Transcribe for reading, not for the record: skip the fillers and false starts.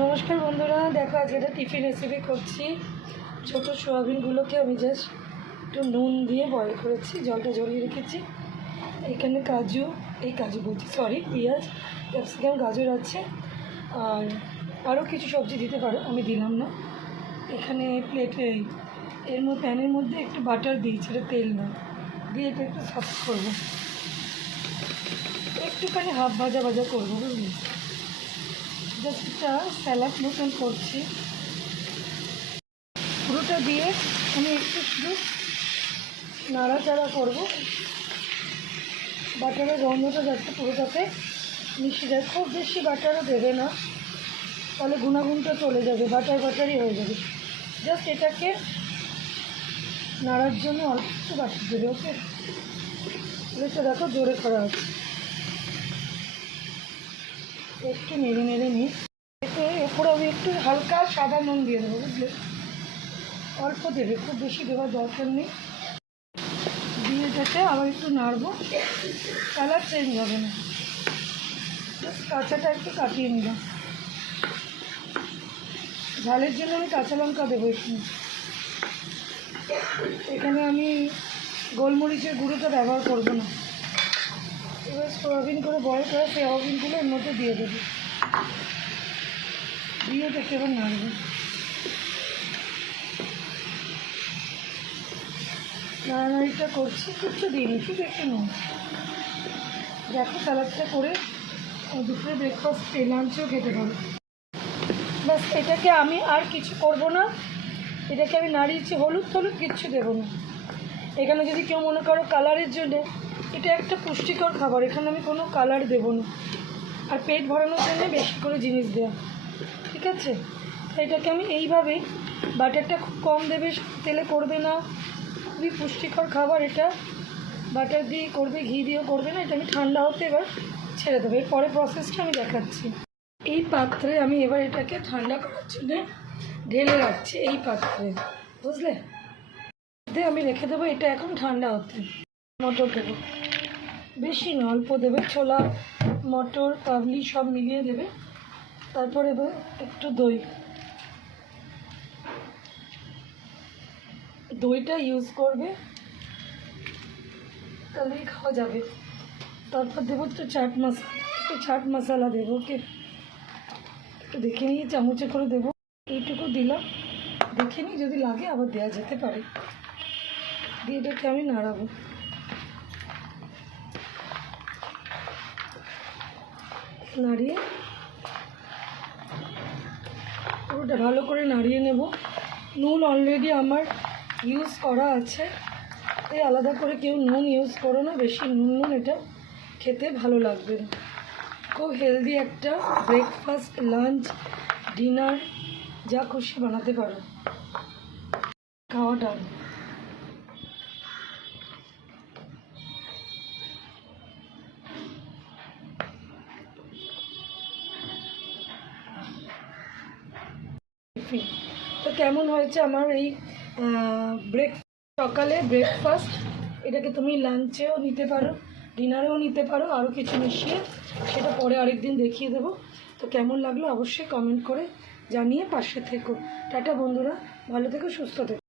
নমস্কার বন্ধুরা, দেখো আজকে একটা টিফিন রেসিপি করছি। ছোট সোয়াবিনগুলোকে আমি জাস্ট একটু নুন দিয়ে বয়েল করেছি, জলটা ঝরিয়ে রেখেছি। এখানে কাজু বলছি, সরি, পেঁয়াজ, ক্যাপসিকাম, গাজর আছে, আর আরও কিছু সবজি দিতে পারো, আমি দিলাম না। এখানে প্লেটে প্যানের মধ্যে একটু বাটার দিয়েছি, এটা তেল না দিয়ে এটা একটু সফট করবো, একটুখানি হাফ ভাজা ভাজা করবো, বুঝলি। জাস্ট একটা স্যালাড মতন করছি, পুরোটা দিয়ে আমি একটু শুধু নাড়াচাড়া করবো, বাটারের গন্ধটা যাচ্ছে পুরোটাতে মিশে যায়। খুব বেশি বাটারও দেবে না, তাহলে গুণাগুণটা চলে যাবে, বাটারই হয়ে যাবে। জাস্ট এটাকে নাড়ার জন্য অল্প একটু বাটার দেবে, ওকে। এটা দেখো জোরে করা আছে, একটু নেড়ে নেড়ে নিই। এতে এরপরে আমি একটু হালকা সাদা নুন দিয়ে দেবো, বুঝলে, অল্প দেবে, খুব বেশি দেওয়ার দরকার নেই। দিয়ে এটাকে আবার একটু নাড়বো, কালার চেঞ্জ হবে না, জাস্ট কাঁচাটা একটু কাটিয়ে নিলাম। ঝালের জন্য আমি কাঁচা লঙ্কা দেবো এখানে আমি গোলমরিচের গুঁড়োটা ব্যবহার করব না। এবার সোয়াবিন করে বয়েল করা সোয়াবিনগুলো এর মধ্যে দিয়ে দেবো, দিয়ে এটাকে এবার নাড়বো। নাড়ানাড়িটা করছি, কিচ্ছু দিইনি, শুধু একটু নুন। দেখো স্যালাডটা করে দুপুরে ব্রেকফাস্ট লাঞ্চেও খেতে পারো। ব্যাস, এটাকে আমি আর কিছু করব না, এটাকে আমি নাড়িয়েছি, হলুদ কিচ্ছু দেবো না। এখানে যদি কেউ মনে করো কালারের জন্য, এটা একটা পুষ্টিকর খাবার, এখানে আমি কোনো কালার দেবো না। আর পেট ভরানোর জন্য বেশি করে জিনিস দেওয়া, ঠিক আছে। এটাকে আমি এইভাবেই, বাটারটা খুব কম দেবে, তেলে করবে না, খুবই পুষ্টিকর খাবার এটা। বাটার দিয়ে করবে, ঘি দিয়েও করবে না। এটা আমি ঠান্ডা হতে এবার ছেড়ে দেবো, এর পরে প্রসেসটা আমি দেখাচ্ছি। এই পাত্রে আমি এবার এটাকে ঠান্ডা করার জন্যে ঢেলে রাখছি, এই পাত্রে, বুঝলে। দিয়ে আমি রেখে দেবো এটা এখন ঠান্ডা হতে। মটর দেবো, বেশি না, অল্প দেবে, ছোলা, মটর, কাবলি সব মিলিয়ে দেবে। তারপরে এবার একটু দইটা ইউজ করবে, তাহলেই খাওয়া যাবে। তারপর দেবো একটু চাট মশলা দেবো, ওকে। একটু দেখে নিয়ে চামচে করে দেবো, এইটুকু দিলাম, দেখে নিই যদি লাগে আবার দেওয়া যেতে পারে। দিয়ে এটাকে আমি নাড়াবো, নাড়িয়ে পুরোটা ভালো করে নাড়িয়ে নেব। নুন অলরেডি আমার ইউজ করা আছে, তাই আলাদা করে কেউ নুন ইউজ করো না, বেশি নুন এটা খেতে ভালো লাগবে না। খুব হেলদি একটা ব্রেকফাস্ট, লাঞ্চ, ডিনার যা খুশি বানাতে পারো, খাওয়াটা। তো কেমন হয়েছে আমার এই সকালে ব্রেকফাস্ট? এটাকে তুমি লাঞ্চেও নিতে পারো, ডিনারেও নিতে পারো, আরও কিছু মিশিয়ে, সেটা পরে আরেকদিন দেখিয়ে দেবো। তো কেমন লাগলো অবশ্যই কমেন্ট করে জানিয়ে পাশে থেকো। টাটা বন্ধুরা, ভালো থেকো, সুস্থ থেকো।